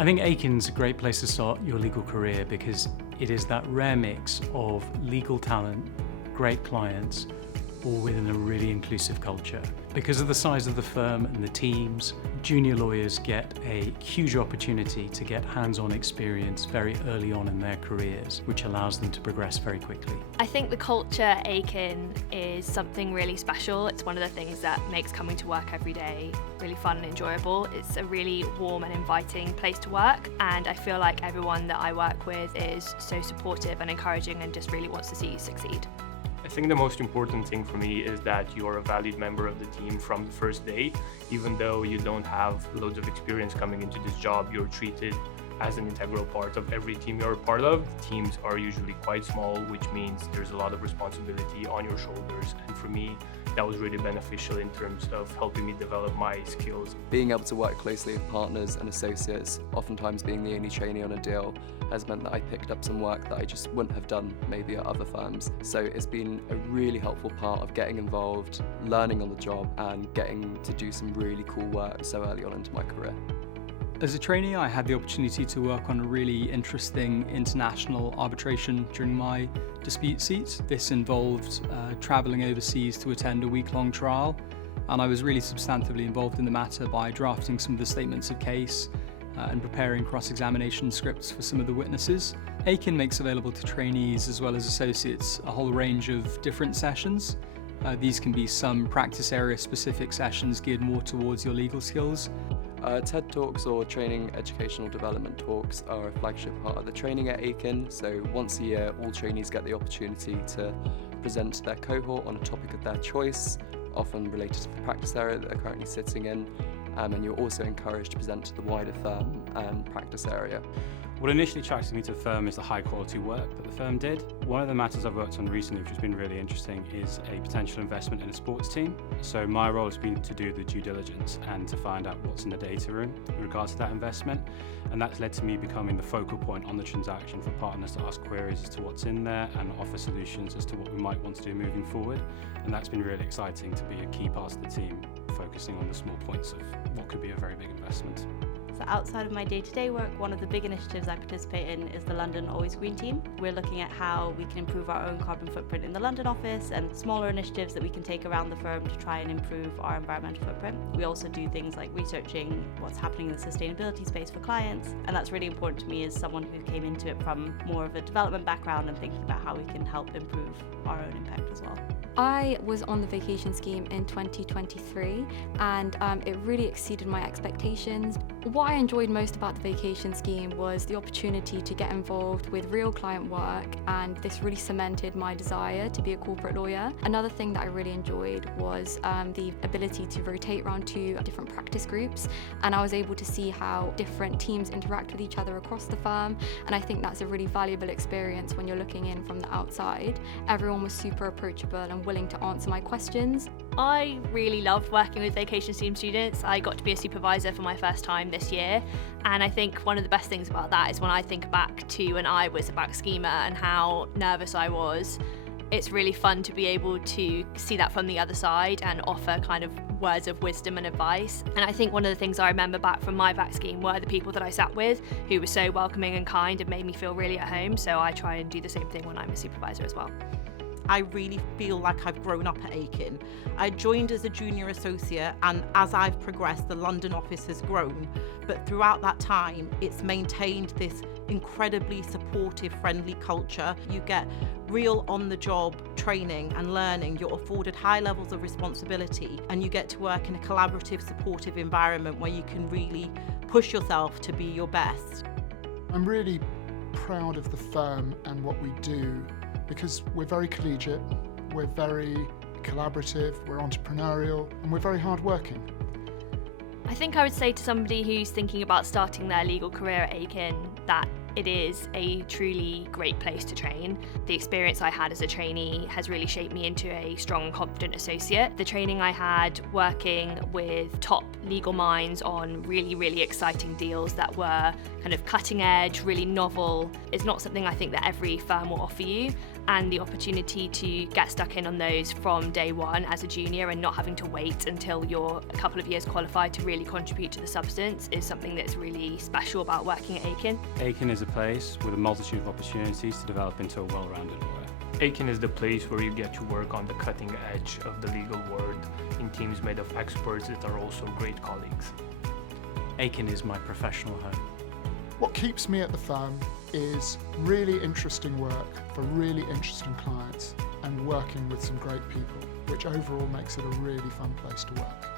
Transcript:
I think Akin's a great place to start your legal career because it is that rare mix of legal talent, great clients, all within a really inclusive culture. Because of the size of the firm and the teams, junior lawyers get a huge opportunity to get hands-on experience very early on in their careers, which allows them to progress very quickly. I think the culture at Akin is something really special. It's one of the things that makes coming to work every day really fun and enjoyable. It's a really warm and inviting place to work, and I feel like everyone that I work with is so supportive and encouraging and just really wants to see you succeed. I think the most important thing for me is that you're a valued member of the team from the first day. Even though you don't have loads of experience coming into this job, you're treated as an integral part of every team you're a part of. Teams are usually quite small, which means there's a lot of responsibility on your shoulders. And for me, that was really beneficial in terms of helping me develop my skills. Being able to work closely with partners and associates, oftentimes being the only trainee on a deal, has meant that I picked up some work that I just wouldn't have done maybe at other firms. So it's been a really helpful part of getting involved, learning on the job, and getting to do some really cool work so early on into my career. As a trainee, I had the opportunity to work on a really interesting international arbitration during my dispute seat. This involved travelling overseas to attend a week-long trial, and I was really substantively involved in the matter by drafting some of the statements of case and preparing cross-examination scripts for some of the witnesses. Akin makes available to trainees as well as associates a whole range of different sessions. These can be some practice area specific sessions geared more towards your legal skills. TED Talks or Training Educational Development Talks are a flagship part of the training at Akin. So once a year, all trainees get the opportunity to present to their cohort on a topic of their choice, often related to the practice area that they're currently sitting in. And you're also encouraged to present to the wider firm and practice area. What initially attracted me to the firm is the high quality work that the firm did. One of the matters I've worked on recently, which has been really interesting, is a potential investment in a sports team. So my role has been to do the due diligence and to find out what's in the data room in regards to that investment. And that's led to me becoming the focal point on the transaction for partners to ask queries as to what's in there and offer solutions as to what we might want to do moving forward. And that's been really exciting to be a key part of the team, focusing on the small points of what could be a very big investment. So outside of my day-to-day work, one of the big initiatives I participate in is the London Always Green team. We're looking at how we can improve our own carbon footprint in the London office and smaller initiatives that we can take around the firm to try and improve our environmental footprint. We also do things like researching what's happening in the sustainability space for clients, and that's really important to me as someone who came into it from more of a development background and thinking about how we can help improve our own impact as well. I was on the vacation scheme in 2023 and it really exceeded my expectations. What I enjoyed most about the vacation scheme was the opportunity to get involved with real client work, and this really cemented my desire to be a corporate lawyer. Another thing that I really enjoyed was the ability to rotate around to different practice groups, and I was able to see how different teams interact with each other across the firm, and I think that's a really valuable experience when you're looking in from the outside. Everyone was super approachable and willing to answer my questions. I really loved working with vacation scheme students. I got to be a supervisor for my first time this year, and I think one of the best things about that is when I think back to when I was a back schemer and how nervous I was. It's really fun to be able to see that from the other side and offer kind of words of wisdom and advice. And I think one of the things I remember back from my back scheme were the people that I sat with, who were so welcoming and kind and made me feel really at home. So I try and do the same thing when I'm a supervisor as well. I really feel like I've grown up at Akin. I joined as a junior associate, and as I've progressed, the London office has grown. But throughout that time, it's maintained this incredibly supportive, friendly culture. You get real on-the-job training and learning. You're afforded high levels of responsibility, and you get to work in a collaborative, supportive environment where you can really push yourself to be your best. I'm really proud of the firm and what we do, because we're very collegiate, we're very collaborative, we're entrepreneurial, and we're very hardworking. I think I would say to somebody who's thinking about starting their legal career at Akin that it is a truly great place to train. The experience I had as a trainee has really shaped me into a strong and confident associate. The training I had working with top legal minds on really, really exciting deals that were kind of cutting edge, really novel, is not something I think that every firm will offer you. and the opportunity to get stuck in on those from day one as a junior and not having to wait until you're a couple of years qualified to really contribute to the substance is something that's really special about working at Akin. Akin is a place with a multitude of opportunities to develop into a well-rounded lawyer. Akin is the place where you get to work on the cutting edge of the legal world in teams made of experts that are also great colleagues. Akin is my professional home. What keeps me at the firm is really interesting work for really interesting clients and working with some great people, which overall makes it a really fun place to work.